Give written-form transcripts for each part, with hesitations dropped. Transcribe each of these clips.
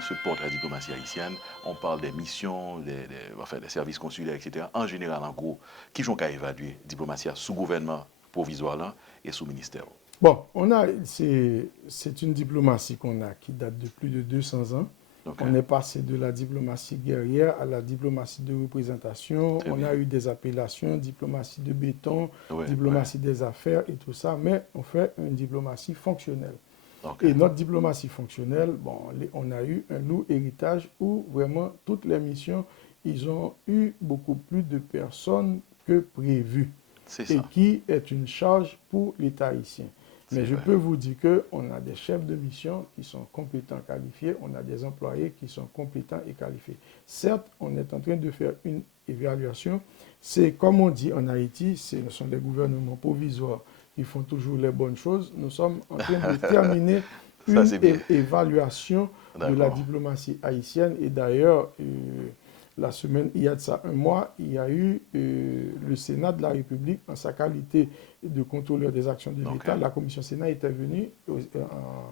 se porte la diplomatie haïtienne? On parle des missions, des services consulaires, etc. En général, en gros, qui sont qu'à évaluer la diplomatie sous gouvernement provisoire là, et sous ministère? Bon, c'est une diplomatie qu'on a qui date de plus de 200 ans. Ok, On est passé de la diplomatie guerrière à la diplomatie de représentation. très On bien. a eu des appellations, diplomatie de béton, Oui, oui. diplomatie des affaires et tout ça, mais on fait une diplomatie fonctionnelle. Ok, Et notre diplomatie fonctionnelle, bon, on a eu un lourd héritage où vraiment toutes les missions, ils ont eu beaucoup plus de personnes que prévu c'est et ça. qui est une charge pour l'État haïtien. Mais C'est je vrai. peux vous dire qu'on a des chefs de mission qui sont compétents, qualifiés, on a des employés qui sont compétents et qualifiés. Certes, on est en train de faire une évaluation. C'est comme on dit en Haïti, ce sont des gouvernements provisoires qui font toujours les bonnes choses. Nous sommes en train de terminer Ça, une c'est bien. évaluation de la D'accord. diplomatie haïtienne. Et d'ailleurs, la semaine, il y a de ça un mois, il y a eu le Sénat de la République, en sa qualité de contrôleur des actions de Ok. l'État, la commission Sénat était venue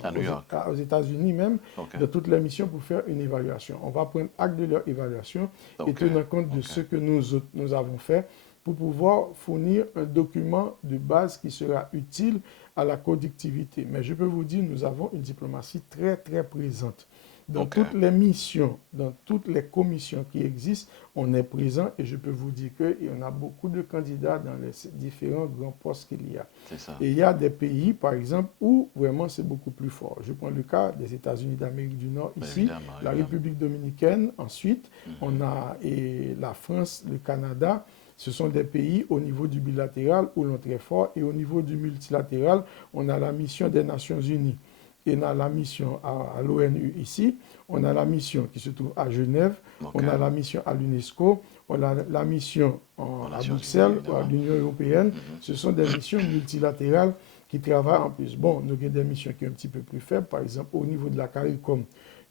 À New York. aux États-Unis même, Ok. de toutes les missions pour faire une évaluation. On va prendre acte de leur évaluation et Ok. tenir compte de Ok. ce que nous avons fait pour pouvoir fournir un document de base qui sera utile à la conductivité. Mais je peux vous dire, nous avons une diplomatie très, très présente. Dans Ok. toutes les missions, dans toutes les commissions qui existent, on est présent et je peux vous dire qu'il y en a beaucoup de candidats dans les différents grands postes qu'il y a. C'est ça. Et il y a des pays, par exemple, où vraiment c'est beaucoup plus fort. Je prends le cas des États-Unis d'Amérique du Nord Ben, ici, évidemment, la évidemment. République dominicaine ensuite, Mhm. on a et la France, le Canada. Ce sont des pays au niveau du bilatéral où l'on est très fort et au niveau du multilatéral, on a la mission des Nations Unies. Et on a la mission à l'ONU ici, on a la mission qui se trouve à Genève, Ok. on a la mission à l'UNESCO, on a la mission Aux à Nations Unies, Bruxelles, à évidemment. l'Union européenne. Mhm. Ce sont des missions multilatérales qui travaillent en plus. Bon, nous avons des missions qui sont un petit peu plus faibles, par exemple au niveau de la CARICOM,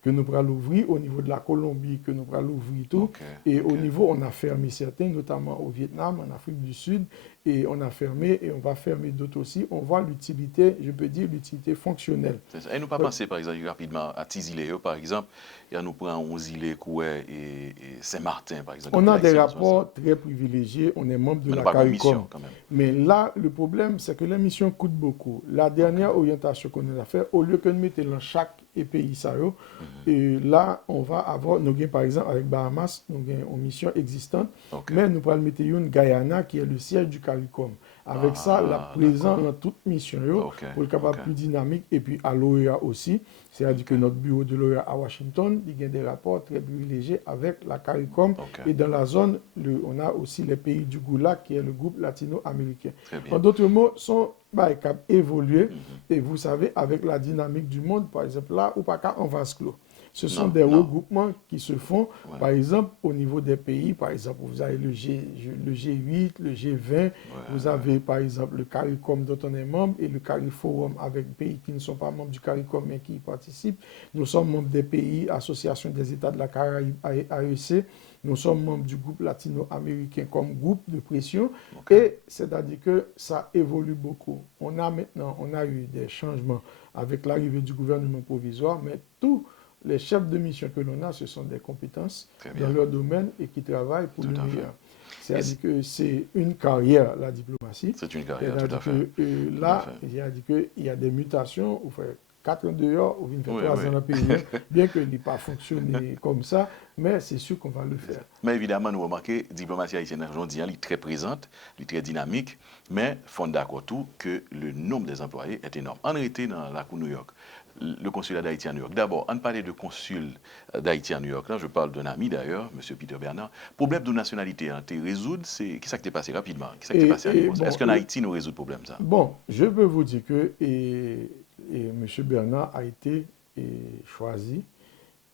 que nous pourrons l'ouvrir, au niveau de la Colombie, que nous pourrons l'ouvrir tout. Ok. Et Ok. au niveau, on a fermé certains, notamment au Vietnam, en Afrique du Sud, et on a fermé et on va fermer d'autres aussi. On voit l'utilité, je peux dire, l'utilité fonctionnelle. C'est ça. Et nous pas Donc, penser, par exemple, rapidement à Tizileo, par exemple. Et à nous prendre 11 îles, Koué et Saint-Martin, par exemple. on Puis a des haïtiens sont ça. rapports très privilégiés, on est membre de Mais nous la pas comme CARICOM. mission, quand même. Mais là, le problème, c'est que les missions coûtent beaucoup. La Ok. dernière orientation qu'on a fait, au lieu que de mettre dans chaque pays, ça, Mhm. et là, on va avoir, nous avons par exemple avec Bahamas, nous avons une mission existante, Ok. mais nous allons mettre une Guyana qui est le siège du CARICOM. Avec ça, la Ah, présence d'accord. dans toute mission, Ok. pour être Ok. capable plus dynamique, et puis à l'OEA aussi, c'est-à-dire Ok. que notre bureau de l'OEA à Washington, il y a des rapports très privilégiés avec la CARICOM, Ok. et dans la zone, on a aussi les pays du GULAC, qui est le groupe latino-américain. Très bien. En d'autres mots, sont capables d'évoluer, Mhm. et vous savez, avec la dynamique du monde, par exemple, là, ou pas qu'à en vase clos. Ce sont Non, des non. regroupements qui se font, Ouais. par exemple, au niveau des pays. Par exemple, vous avez le G8, le G20, Ouais, vous avez, par exemple, le CARICOM dont on est membre et le CARIFORUM avec pays qui ne sont pas membres du CARICOM mais qui y participent. Nous sommes membres des pays, Association des États de la Caraïbe, AEC. Nous sommes membres du groupe latino-américain comme groupe de pression. Ok. Et c'est-à-dire que ça évolue beaucoup. On a eu des changements avec l'arrivée du gouvernement provisoire, mais tous les chefs de mission que l'on a, ce sont des compétences Très dans bien. leur domaine et qui travaillent pour Tout le à fait. meilleur. Et C'est-à-dire que c'est une carrière, la diplomatie. c'est une carrière, tout C'est-à-dire à fait. que Tout à là, fait. il y a des mutations, vous faites 4 ans dehors, ou vous faites Oui, 3 oui. ans dans le pays, bien qu'il n'ait pas fonctionné comme ça, mais c'est sûr qu'on va le C'est ça. faire. Mais évidemment, nous remarquons que la diplomatie haïtienne aujourd'hui, elle est très présente, elle est très dynamique, mais il faut d'accord tout que le nombre des employés est énorme. En réalité, dans la cour New York, le consulat d'Haïti à New York. D'abord, on parlait de consul d'Haïti à New York. Là, je parle d'un ami d'ailleurs, M. Peter Bernard. Problème de nationalité, hein, tu résoudre, c'est qui ça qui t'est passé rapidement? Qui ça qui t'est passé à niveau? Est-ce Bon, qu'en Haïti, nous résout le problème, ça? bon, je peux vous dire que M. Bernard a été choisi.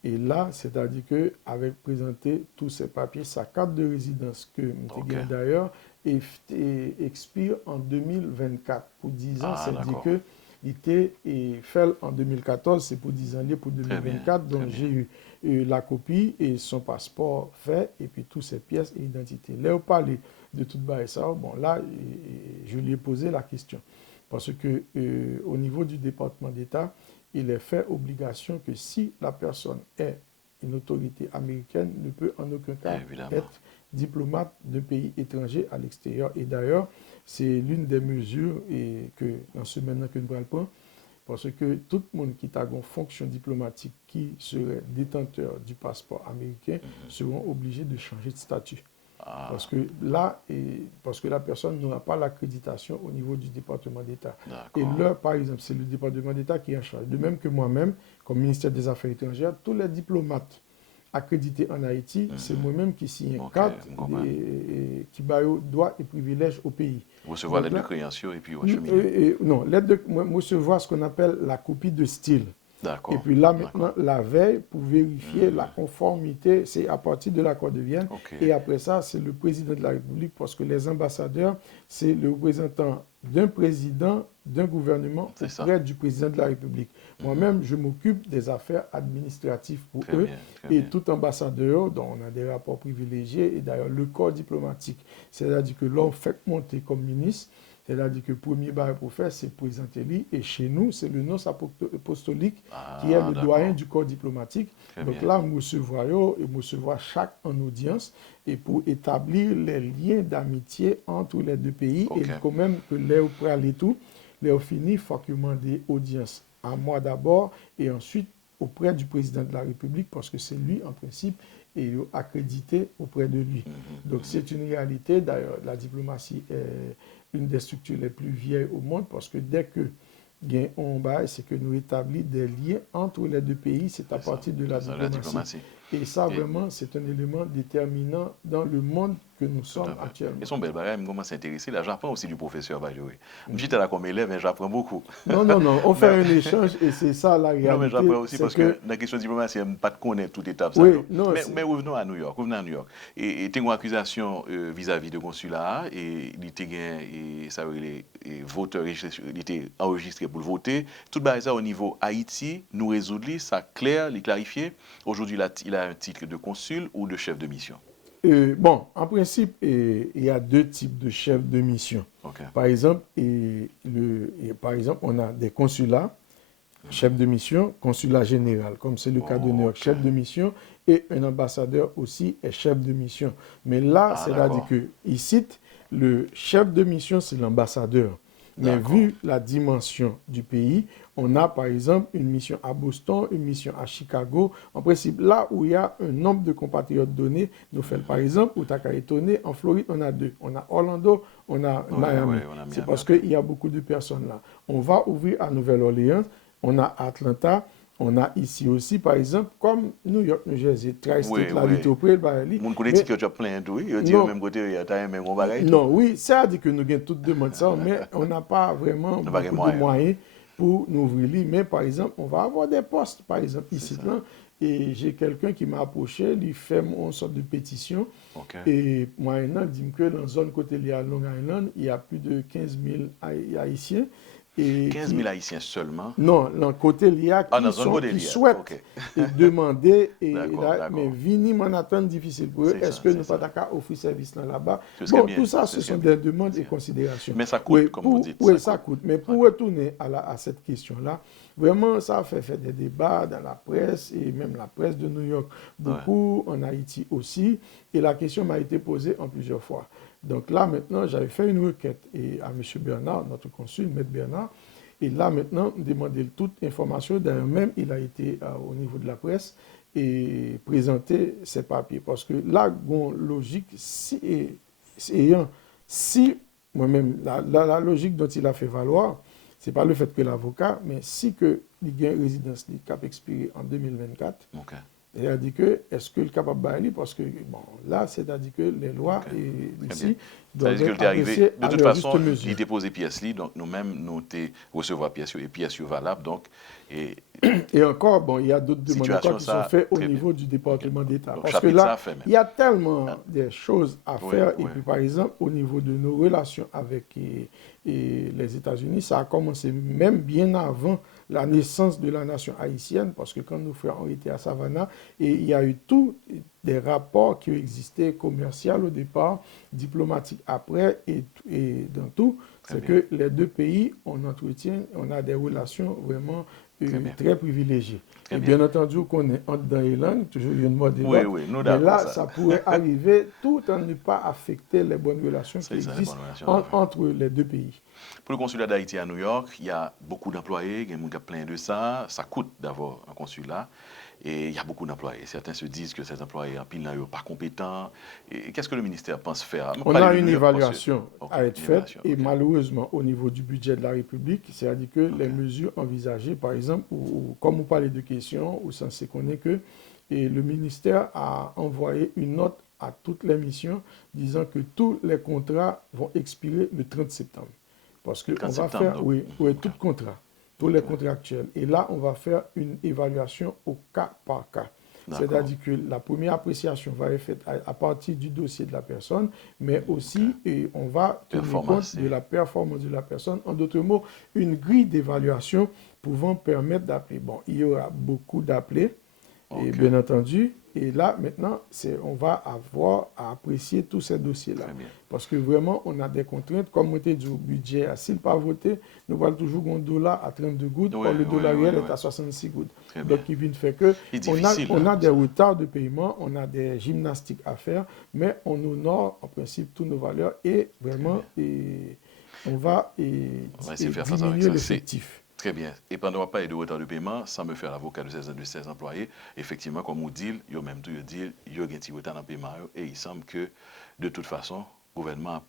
Et là, c'est-à-dire qu'avec présenté tous ces papiers, sa carte de résidence que Ok. M. d'ailleurs expire en 2024. Pour 10 ans, Ah, c'est dit d'accord. que il était fait en 2014, c'est pour 10 ans liés pour Très bien, 2024. très Donc bien. j'ai eu la copie et son passeport fait, et puis toutes ses pièces et identités. Là, on parlait de tout ça. Bon, là, je lui ai posé la question. Parce que au niveau du département d'État, il est fait obligation que si la personne est une autorité américaine, ne peut en aucun cas être diplomate de pays étrangers à l'extérieur. Et d'ailleurs, c'est l'une des mesures que, dans ce maintenant que nous prenons, parce que tout le monde qui a une fonction diplomatique qui serait détenteur du passeport américain seront obligés de changer de statut. Parce que là, parce que la personne n'aura pas l'accréditation au niveau du département d'État. Et là, par exemple, c'est le département d'État qui est en charge. De même que moi-même, comme ministère des Affaires étrangères, tous les diplomates accrédités en Haïti, c'est moi-même qui signe un cadre qui baille droits et privilèges au pays. Recevoir l'aide de créanciers et puis non, recevoir ce qu'on appelle la copie de style. D'accord. Et puis là, maintenant, la veille, pour vérifier la conformité, c'est à partir de l'accord de Vienne. Et après ça, c'est le président de la République, parce que les ambassadeurs, c'est le représentant d'un président, d'un gouvernement auprès du président de la République. Moi-même, je m'occupe des affaires administratives pour eux. Et tout ambassadeur, dont on a des rapports privilégiés, et d'ailleurs le corps diplomatique, c'est-à-dire que l'on fait monter comme ministre. C'est-à-dire que le premier barré pour faire, c'est présenter lui. Et chez nous, c'est le nonce apostolique qui est le doyen du corps diplomatique. Donc là, nous recevons chaque en audience et pour établir les liens d'amitié entre les deux pays. Et quand même que les auprès tout, les fini, il faut que demander audience à moi d'abord et ensuite auprès du président de la République parce que c'est lui, en principe, et accrédité auprès de lui. Donc c'est une réalité. D'ailleurs, la diplomatie est une des structures les plus vieilles au monde parce que dès que on bail, c'est que nous établissons des liens entre les deux pays, c'est à partir de la diplomatie. Et ça, vraiment, c'est un élément déterminant dans le monde que nous sommes actuellement. Et son bel bagage, je commence à s'intéresser. Là, j'apprends aussi du professeur Bajoué. J'étais là comme élève, mais j'apprends beaucoup. Non, on fait un échange et c'est ça la réalité. Non, mais j'apprends aussi parce que dans la question de diplomatie, je ne pas connaître toute étape. Oui, mais revenons à New York. Et tu as une accusation vis-à-vis de consulat et il était et ça les voteurs, il était enregistré pour le voter. Tout ça au niveau Haïti, nous résoudre, ça clair, les clarifier. Aujourd'hui, il a un titre de consul ou de chef de mission. Bon, en principe, il y a deux types de chefs de mission. Par exemple, on a des consulats, chef de mission, consulat général, comme c'est le cas de New York, chef de mission, et un ambassadeur aussi est chef de mission. Mais là, c'est-à-dire que ici, le chef de mission, c'est l'ambassadeur. Mais vu la dimension du pays, on a par exemple une mission à Boston, une mission à Chicago. En principe, là où il y a un nombre de compatriotes donnés, nous faisons par exemple, où tu as étonné, en Floride, on a deux. On a Orlando, on a Miami. C'est parce qu'il y a beaucoup de personnes là. On va ouvrir à Nouvelle-Orléans, on a Atlanta. On a ici aussi, par exemple, comme New York, New Jersey, Tri-State, la Litopre, le Mon collègue que tu as plein de oui, il dit au même côté, il y a un même bagage. Non, oui, ça dit que nous avons toutes demandé ça, mais on n'a pas vraiment beaucoup de moyens pour nous ouvrir. Mais par exemple, on va avoir des postes, par exemple, ici, là, et j'ai quelqu'un qui m'a approché, il fait une sorte de pétition, et moi, il dit que dans la zone côté de Long Island, il y a plus de 15 000 Haïtiens. Et 15 000 Haïtiens seulement? Non, dans côté l'IA qui souhaitent demander, mais vini m'en attendre difficile pour eux. Est-ce que nous pas d'accord offrir service là-bas? Bon, tout ça, ce sont des demandes et considérations. Mais ça coûte, comme vous dites. Oui, ça coûte. Mais pour retourner à cette question-là, vraiment, ça a fait des débats dans la presse et même la presse de New York, beaucoup en Haïti aussi. Et la question m'a été posée en plusieurs fois. Donc là, maintenant, j'avais fait une requête à M. Bernard, notre consul, M. Bernard. Et là, maintenant, demander toute information. D'ailleurs, même, il a été au niveau de la presse et présenté ses papiers. Parce que là, logique, si moi-même, la logique dont il a fait valoir, ce n'est pas le fait que l'avocat, mais si que il y a une résidence qui a expiré en 2024, c'est-à-dire que, est-ce qu'il est capable de bailler? Parce que, bon, là, c'est-à-dire que les lois ici doivent être adressées à de toute leur façon, juste mesure. il dépose pièces, donc nous-mêmes, nous recevoir pièces et pièces valables. Donc, et encore, bon, il y a d'autres demandes encore qui sont faites au niveau du département d'État. Parce que là, il y a tellement des choses à faire. Et puis, par exemple, au niveau de nos relations avec les États-Unis, ça a commencé même bien avant la naissance de la nation haïtienne, parce que quand nos frères ont été à Savannah, et il y a eu tous des rapports qui existaient commerciaux au départ, diplomatiques après, et dans tout, Très C'est bien. que les deux pays, on a des relations vraiment Très bien. très privilégiées. Très Et bien. bien entendu qu'on est entre dans les langues, toujours une mode et Oui, l'autre. oui, nous Mais d'accord là, ça. ça pourrait arriver tout en ne pas affecter les bonnes relations qui C'est ça, les existent bonnes relations d'affaires. entre les deux pays. Pour le consulat d'Haïti à New York, il y a beaucoup d'employés, il y a des gens qui ont plein de ça. Ça coûte d'avoir un consulat. Et il y a beaucoup d'employés. Certains se disent que ces employés, en pile, ne sont pas compétents. Et qu'est-ce que le ministère pense faire? On a une évaluation Ok, à être une faite évaluation, et ok. malheureusement, au niveau du budget de la République, c'est-à-dire que les mesures envisagées, par exemple, comme vous parlez de questions, ou censé connaître que et le ministère a envoyé une note à toutes les missions disant que tous les contrats vont expirer le 30 septembre. Parce qu'on 30 va septembre, faire, donc. oui, tout contrat, tous les contrats actuels. Et là, on va faire une évaluation au cas par cas. D'accord. C'est-à-dire que la première appréciation va être faite à partir du dossier de la personne, mais aussi on va tenir compte de la performance de la personne. En d'autres mots, une grille d'évaluation pouvant permettre d'appeler. Bon, il y aura beaucoup d'appelés, et bien entendu. Et là, maintenant, on va avoir à apprécier tous ces dossiers-là. Parce que vraiment, on a des contraintes. Comme on dit, du budget, s'il pas voté, nous parlons toujours d'un dollar à 32 gouttes, or le dollar réel est à 66 gouttes. Donc, il vient de faire que on a des retards de paiement, on a des gymnastiques à faire, mais on honore en principe toutes nos valeurs et vraiment, on va diminuer l'effectif. Très bien. Et pendant qu'on parle de retard de paiement, sans me faire l'avocat de ces employés, effectivement, comme on dit, ils ont même tout dit, ils ont un petit retard dans le paiement et il semble que, de toute façon, le gouvernement a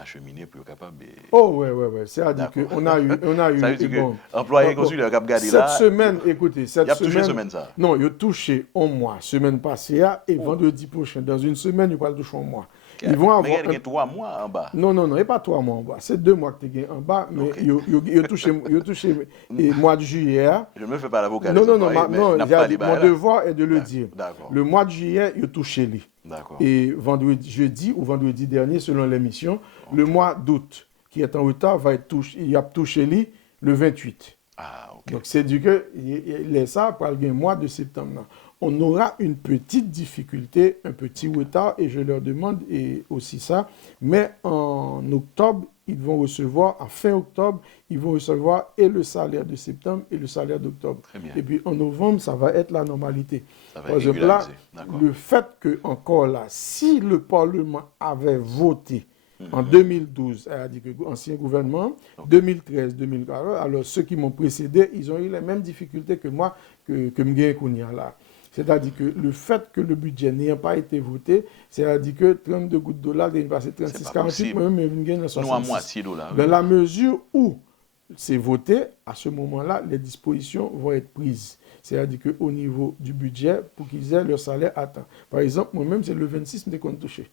acheminé pour être capable de... Oh, ouais. C'est-à-dire qu'on a eu... Ça veut dire que l'employé consulaire qui a gardé là... Cette semaine, écoutez, il a touché semaine ça. Non, il a touché un mois, semaine passée, et vendredi prochain. Dans une semaine, il va toucher un mois. Ils vont avoir... Mais il y a 3 mois en bas. Non, il n'y a pas 3 mois en bas. C'est 2 mois que tu as en bas, mais il a touché le mois de juillet. Je ne me fais pas l'avocat. Non, mon devoir est de le dire. Le mois de juillet, il a touché lui. Et jeudi ou vendredi dernier, selon l'émission, le mois d'août, qui est en retard, il a touché lui le 28. Donc, c'est du que ça pour le mois de septembre. On aura une petite difficulté, un petit retard, et je leur demande aussi ça. Mais en octobre, ils vont recevoir, en fin octobre, ils vont recevoir et le salaire de septembre et le salaire d'octobre. Et puis en novembre, ça va être la normalité. Par exemple, là, le fait que, encore là, si le Parlement avait voté en 2012, c'est-à-dire que l'ancien gouvernement, 2013, 2014, alors ceux qui m'ont précédé, ils ont eu les mêmes difficultés que moi, que Mguyen Kounia là. C'est-à-dire que le fait que le budget n'ait pas été voté, c'est-à-dire que 32 gouttes de dollars, il est passé 36,48, moi-même, je gagne 66. Dans la mesure où c'est voté, à ce moment-là, les dispositions vont être prises. C'est-à-dire qu'au niveau du budget, pour qu'ils aient leur salaire à temps. Par exemple, moi-même, c'est le 26 que je compte toucher.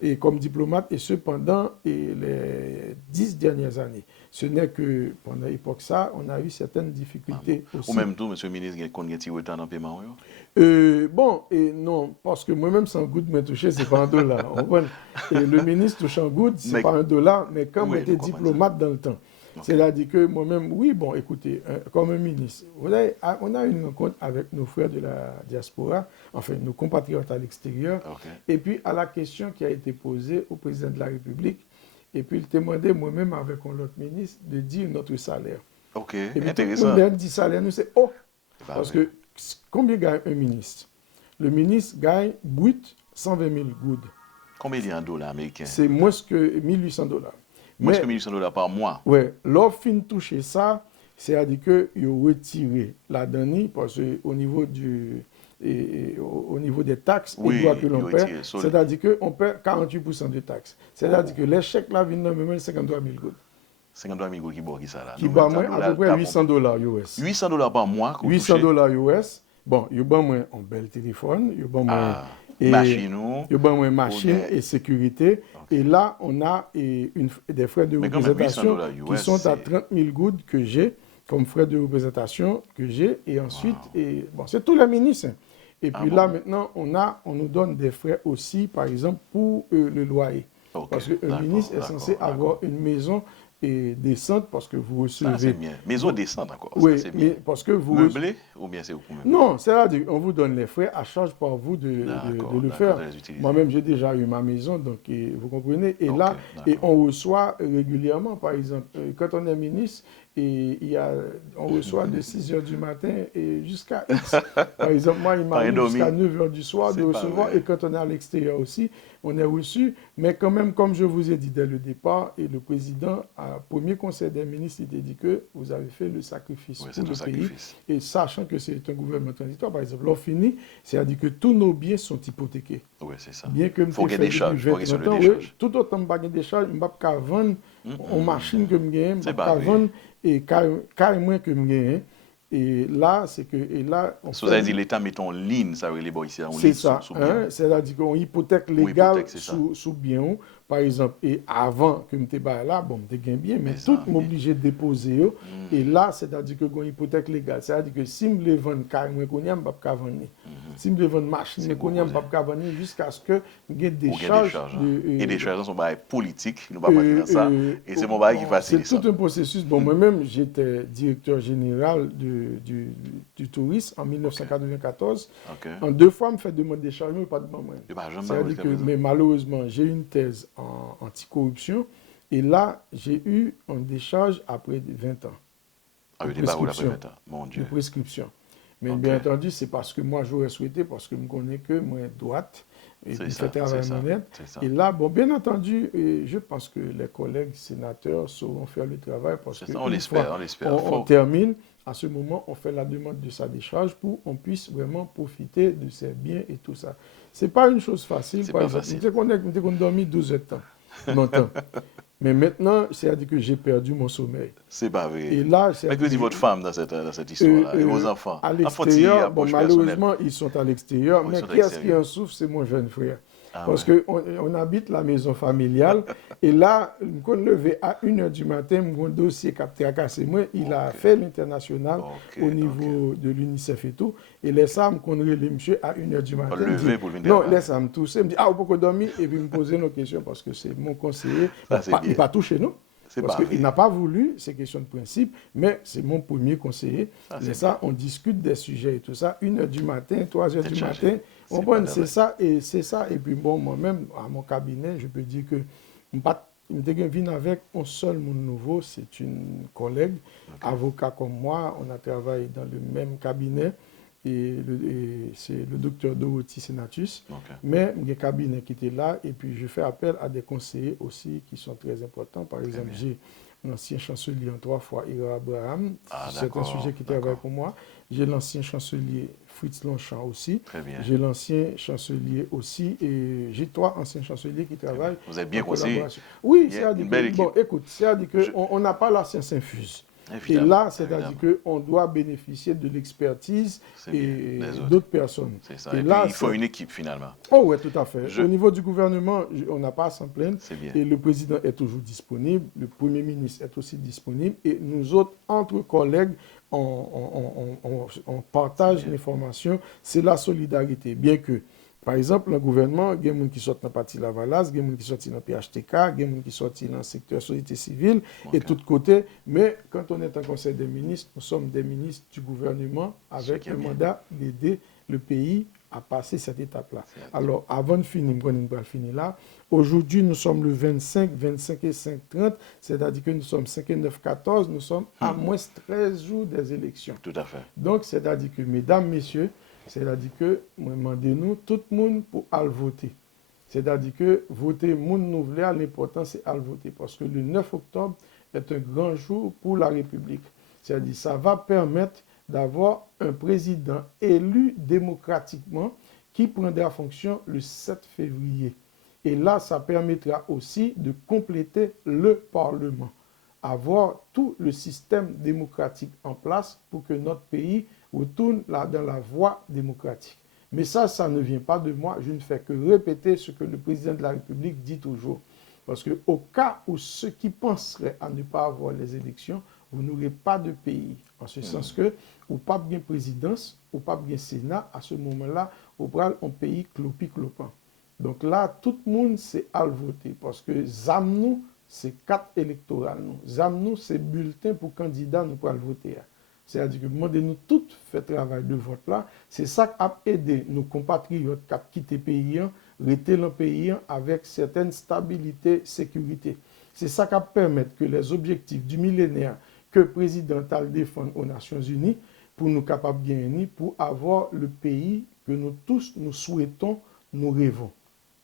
Et comme diplomate, et cependant, les 10 dernières années. Ce n'est que pendant l'époque ça, on a eu certaines difficultés aussi. Ou même tout, monsieur le ministre, il y a un petit retard dans le paiement? Bon, non, parce que moi-même, sans goutte, me toucher, ce n'est pas un dollar. Et le ministre touche en goutte, ce n'est pas un dollar, mais quand on était diplomate dans le temps. C'est-à-dire que moi-même, oui, bon, écoutez, comme un ministre, on a une rencontre avec nos frères de la diaspora, enfin, nos compatriotes à l'extérieur, et puis à la question qui a été posée au président de la République, et puis il demandait moi-même avec l'autre ministre de dire notre salaire. Et puis intéressant. Tout le monde dit salaire, nous c'est parce que combien gagne un ministre? Le ministre gagne brut 120 000 goudes. Combien il y a en dollars américains? C'est moins que 1800 dollars. Moins que 1800 dollars par mois. Oui, l'offre fin toucher ça, c'est-à-dire qu'ils ont retiré la donnée parce qu'au niveau au niveau des taxes et droits que l'on paie, c'est-à-dire qu'on paie 48% de taxes. C'est-à-dire que les chèques là viennent même 53 000 gouttes. 53 000 gouttes qui ça là? Qui bat moins à peu près 800 dollars US. 800 dollars par mois? 800 dollars US. Bon, ils ont moins un bel téléphone, ils ont moins machine et sécurité. Et là, on a des frais de représentation qui sont à 30 000 gouttes que j'ai, comme frais de représentation que j'ai. Et ensuite, c'est tous les ministres. Et puis là, maintenant, on nous donne des frais aussi, par exemple, pour le loyer. Parce qu'un ministre est censé avoir une maison et descente parce que vous Ça, c'est recevez. bien. Maison descente encore. Oui, Ça, c'est mais bien. parce que vous Meublé ou bien c'est vous même? non, c'est-à-dire qu'on vous donne les frais à charge par vous de D'accord, le d'accord, faire. de les utiliser. Moi-même, j'ai déjà eu ma maison, donc vous comprenez. Et Ok, là, et d'accord. on reçoit régulièrement, par exemple, quand on est ministre, et on reçoit de 6 heures du matin et jusqu'à X. Par exemple, moi, il Pas m'arrive jusqu'à endormi. 9 heures du soir de C'est pas recevoir. vrai. Et quand on est à l'extérieur aussi, on est reçu. Mais quand même, comme je vous ai dit dès le départ, et le président, à premier conseil des ministres, il a dit que vous avez fait le sacrifice Oui, pour c'est un le pays. sacrifice. Et sachant que c'est un gouvernement transitoire, par exemple, l'on finit, c'est-à-dire que tous nos biens sont hypothéqués. Oui, c'est ça. Bien que Il faut je gagner fait des depuis charges. Il faut gagner sur 20-30 le ans, oui, décharge. tout autant que je des charges, je ne peux pas vendre une machine que je gagne, je C'est ne peux pas pas vrai. vendre et carrément que je gagne. Et là, c'est que, et là, on Si vous avez dit fait, l'État met en ligne, ça veut les boys ici, en c'est ligne sous, ça, sous bien. hein, c'est-à-dire qu'on hypothèque Ou légale hypothèque, c'est ça. sous bien, par exemple, et avant que je me là, bon, je gagne bien, mais Mes tout amis. m'oblige de déposer, et là, c'est-à-dire que une hypothèque légale, c'est-à-dire que si je veux vendre carrément, je ne peux pas vendre. Si je veux vendre machine, je C'est ne gros peux cause. pas vendre jusqu'à ce que je ait des Ou gain des charges charges. Hein. Et des de, charges sont pas politiques, nous ne pouvons pas parler dans ça. Et c'est mon bail qui bon, c'est facilite tout ça. un processus. Bon, moi-même, j'étais directeur général du tourisme en 1994. OK. En 2 fois, je me fais demander des charges, mais pas de moi. Et bah, jamais C'est-à-dire jusqu'à que, présent. mais malheureusement, j'ai une thèse en anticorruption et là, j'ai eu une décharge après 20 ans Ah de oui, des barreaux après prescription. 20 ans. Mon De Dieu. prescription. Mais OK. bien entendu, c'est parce que moi, j'aurais souhaité, parce que je connais que moi, droite, et C'est puis fait ça, c'est travail ça, honnête. c'est ça. Et là, bon, bien entendu, je pense que les collègues sénateurs sauront faire le travail parce C'est ça, on qu'une fois l'espère, on l'espère. on termine, à ce moment, on fait la demande de sa décharge pour qu'on puisse vraiment profiter de ses biens et tout ça. Ce n'est pas une chose facile, C'est par pas exemple. facile. On dormi 12 heures de temps, longtemps. Mais maintenant, c'est-à-dire que j'ai perdu mon sommeil. C'est pas vrai. Et là, Mais que dit votre femme dans cette histoire-là? Et vos enfants? à Faut-il l'extérieur, bon, approche personnelle? malheureusement, ils sont à l'extérieur, Oh, ils mais sont à qui est-ce qui l'extérieur. en souffre? C'est mon jeune frère. Ah Parce ouais. qu'on habite la maison familiale, et là, je me lever à 1 h du matin, mon dossier qui a tracassé moi, il a fait l'international Ok, au niveau de l'UNICEF et tout, et les femmes qu'on relève monsieur à 1 h du matin, On me dit, lever pour venir non, travailler. laisse me tousser, me dit, ah, vous pouvez dormir, et puis me poser nos questions, parce que c'est mon conseiller, Ça, bon, c'est il bien. n'a pas touché nous. C'est Parce pas qu'il vrai. n'a pas voulu, c'est question de principe, mais c'est mon premier conseiller. Ça, Mais c'est ça, on discute des sujets et tout ça. 1 h du matin, 3 h C'est du chargé. matin, C'est on pas prend, de c'est vrai. ça et c'est ça. Et puis bon, moi-même, à mon cabinet, je peux dire que je viens avec un seul monde nouveau, c'est une collègue, avocat comme moi. On a travaillé dans le même cabinet. Et c'est le docteur Dorothy Senatus. Ok. Mais il y a un cabinet qui était là, et puis je fais appel à des conseillers aussi qui sont très importants. Par exemple, j'ai l'ancien chancelier en 3 fois, Ira Abraham, Ah, c'est un d'accord, sujet qui d'accord. travaille pour moi. J'ai l'ancien chancelier Fritz Longchamp aussi. Très bien. J'ai l'ancien chancelier aussi, et j'ai 3 anciens chanceliers qui travaillent. Vous êtes bien en conseillé. collaboration. Oui, Il y a c'est-à-dire une belle que, bon, équipe. écoute, c'est-à-dire qu'on n'a pas la science infuse. Et Évidemment, là, c'est-à-dire évidemment. qu'on doit bénéficier de l'expertise C'est bien, et des autres. d'autres personnes. C'est ça. Et Et là, puis, il faut c'est- une équipe, finalement. Oh oui, tout à fait. Je- Au niveau du gouvernement, on n'a pas à s'en plaindre. C'est bien. Et le président est toujours disponible, le Premier ministre est aussi disponible. Et nous autres, entre collègues, on partage l'information. C'est la solidarité. Bien que, par exemple, le gouvernement, il y a des gens qui sortent dans le parti Lavalas, il y a des gens qui sortent dans le PHTK, il y a des gens qui sortent dans le secteur société civile, et de tous côtés. Mais quand on est en conseil des ministres, nous sommes des ministres du gouvernement avec qui est un bien. mandat d'aider le pays à passer cette étape-là. Alors, avant de finir, on va finir là. Aujourd'hui, nous sommes le 25 et 5-30, c'est-à-dire que nous sommes 5 et 9, 14, nous sommes à moins 13 jours des élections. Tout à fait. Donc, c'est-à-dire que, mesdames, messieurs, c'est-à-dire que, demandez-nous, tout le monde pour aller voter. C'est-à-dire que voter, monde nous voulons, l'important c'est aller voter. Parce que le 9 octobre est un grand jour pour la République. C'est-à-dire que ça va permettre d'avoir un président élu démocratiquement qui prendra fonction le 7 février. Et là, ça permettra aussi de compléter le Parlement, avoir tout le système démocratique en place pour que notre pays retourne dans la voie démocratique. Mais ça ne vient pas de moi. Je ne fais que répéter ce que le président de la République dit toujours. Parce qu'au cas où ceux qui penseraient à ne pas avoir les élections, vous n'aurez pas de pays. En ce sens que, ou pas bien présidence, ou pas bien Sénat, à ce moment-là, vous prenez un pays clopi-clopant. Donc là, tout le monde s'est à voter. Parce que ZAM nous, c'est carte électorale. Nous, c'est bulletin pour candidat nous pour le voter. C'est-à-dire que demandez-nous tout fait travail de vote là. C'est ça qui a aidé nos compatriotes qui ont quitté le pays, rester dans le pays avec certaine stabilité, sécurité. C'est ça qui a permis que les objectifs du millénaire que le président a défendu aux Nations Unies, pour nous capables de gagner, pour avoir le pays que nous tous nous souhaitons, nous rêvons.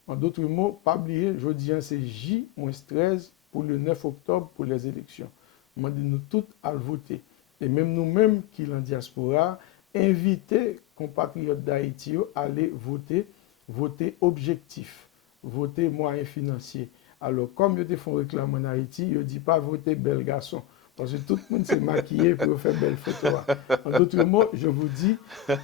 En d'autres mots, pas oublier, je dis c'est J-13 pour le 9 octobre pour les élections. Demandez-nous tous à le voter. Et même nous-mêmes qui sont en diaspora, inviter compatriotes d'Haïti à aller voter objectif, voter moyen financier. Alors, comme ils font réclame en Haïti, ils ne disent pas voter bel garçon. Parce que tout le monde s'est maquillé pour faire belle photo. En d'autres mots, je vous dis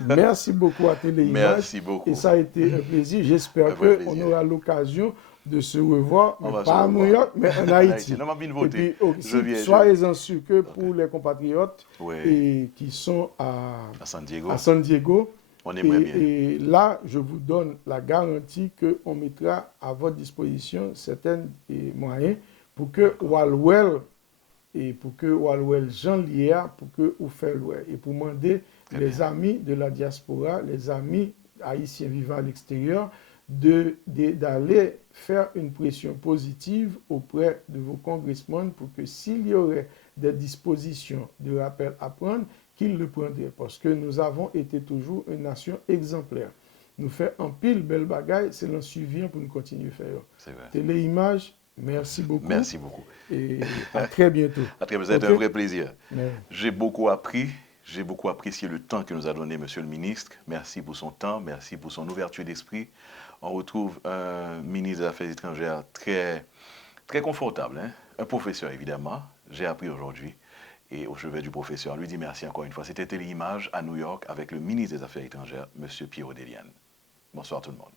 merci beaucoup à Téléimage. Merci beaucoup. Et ça a été un plaisir. J'espère qu'on aura l'occasion de se revoir, mais pas à New York, mais en Haïti. Et puis aussi, soyez-en sûrs que pour les compatriotes qui sont à San Diego, on aimerait bien. Et là, je vous donne la garantie qu'on mettra à votre disposition certains moyens pour que Walwell et pour que Walwell Jean Liéa, pour que vous fassiez et pour demander les amis de la diaspora, les amis haïtiens vivant à l'extérieur, d'aller faire une pression positive auprès de vos congressmen pour que s'il y aurait des dispositions de rappel à prendre, qu'ils le prendraient. Parce que nous avons été toujours une nation exemplaire. Nous faisons un pile belle bagaille, c'est l'en suivant pour nous continuer à faire. C'est vrai. Téléimage, merci beaucoup. Merci beaucoup. Et à très bientôt. À très bientôt, c'était un vrai plaisir. J'ai beaucoup appris. J'ai beaucoup apprécié le temps que nous a donné Monsieur le ministre. Merci pour son temps, merci pour son ouverture d'esprit. On retrouve un ministre des Affaires étrangères très, très confortable, hein? Un professeur évidemment. J'ai appris aujourd'hui. Et au chevet du professeur, on lui dit merci encore une fois. C'était Téléimage à New York avec le ministre des Affaires étrangères, M. Pierrot Deliane. Bonsoir tout le monde.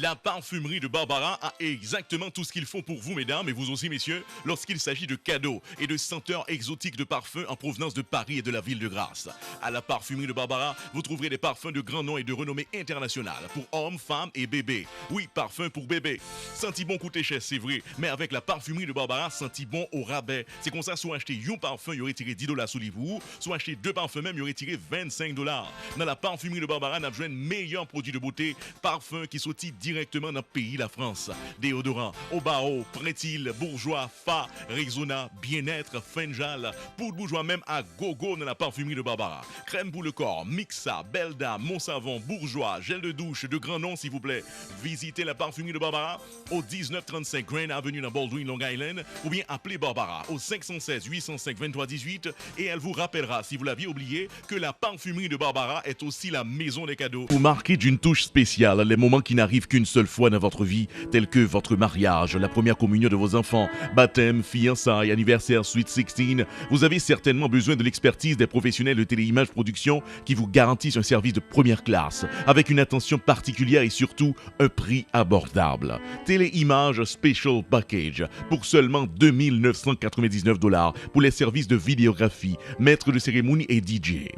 La parfumerie de Barbara a exactement tout ce qu'il faut pour vous, mesdames, et vous aussi, messieurs, lorsqu'il s'agit de cadeaux et de senteurs exotiques de parfums en provenance de Paris et de la ville de Grasse. À la parfumerie de Barbara, vous trouverez des parfums de grand nom et de renommée internationale pour hommes, femmes et bébés. Oui, parfum pour bébé. Senti bon coûter cher, c'est vrai, mais avec la parfumerie de Barbara, senti bon au rabais. C'est comme ça, soit acheter un parfum, il y aurait tiré $10 sous les vous, soit acheter 2 parfums même, il y aurait tiré $25. Dans la parfumerie de Barbara, on a besoin de meilleurs produits de beauté, parfums qui sortent directement dans le pays, la France. Déodorant, Obao, Printil, Bourgeois, Fa, Rexona, Bien-être, Fenjal, poudre bourgeois même à gogo dans la parfumerie de Barbara. Crème pour le corps, Mixa, Belda, Monsavon, Bourgeois, gel de douche de grand nom s'il vous plaît. Visitez la parfumerie de Barbara au 1935 Grand Avenue dans Baldwin, Long Island ou bien appelez Barbara au 516 805 23 18 et elle vous rappellera, si vous l'aviez oublié, que la parfumerie de Barbara est aussi la maison des cadeaux. Vous marquez d'une touche spéciale les moments qui n'arrivent qu'une seule fois dans votre vie, tels que votre mariage, la première communion de vos enfants, baptême, fiançailles, anniversaire, Sweet 16, vous avez certainement besoin de l'expertise des professionnels de Téléimage Production qui vous garantissent un service de première classe, avec une attention particulière et surtout un prix abordable. Téléimage Special Package pour seulement $2 999 pour les services de vidéographie, maître de cérémonie et DJ.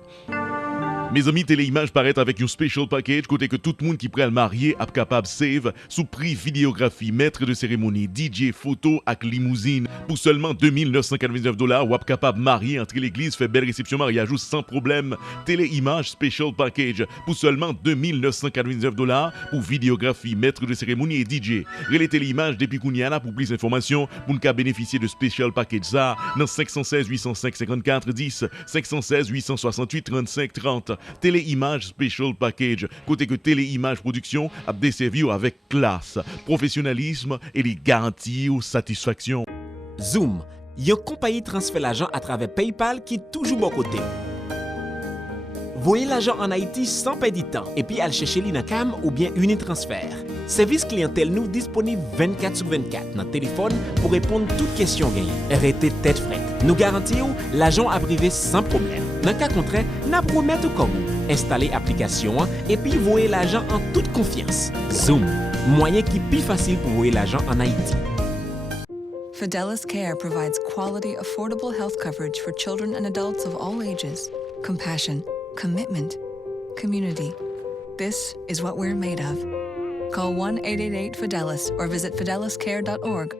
Mes amis, Téléimage paraît avec un special package côté que tout le monde qui prêt à le marier est capable save sous prix vidéographie, maître de cérémonie, DJ, photo avec limousine pour seulement $2 999 ou est capable marier entre l'église fait belle réception mariage sans problème. Téléimage special package pour seulement $2 999 pour vidéographie, maître de cérémonie et DJ. Relais Téléimage depuis Kouniana pour plus d'informations pour ne bénéficier de special package ça dans 516 805 54 10 516 868 35 30. Téléimage Special Package, côté que Téléimage Production a desservi avec classe, professionnalisme et les garanties ou satisfaction. Zoom, une compagnie transfère l'argent à travers PayPal qui est toujours bon côté. Voyez l'argent en Haïti sans perdre de temps et puis aller chercher l'Inacam ou bien Unitransfert. Service clientèle nous disponible 24/24 dans le téléphone pour répondre à toutes questions gagnées. Arrêtez tête frette. Nous garantissons l'argent à privé sans problème. Dans le cas contraire, nous promettons comme vous. Installez l'application et puis voyez l'argent en toute confiance. Zoom. moyen qui plus facile pour voyer l'argent en Haïti. Fidelis Care provides quality, affordable health coverage for children and adults of all ages. Compassion, commitment, community. This is what we're made of. Call 1-888-FIDELIS or visit fideliscare.org.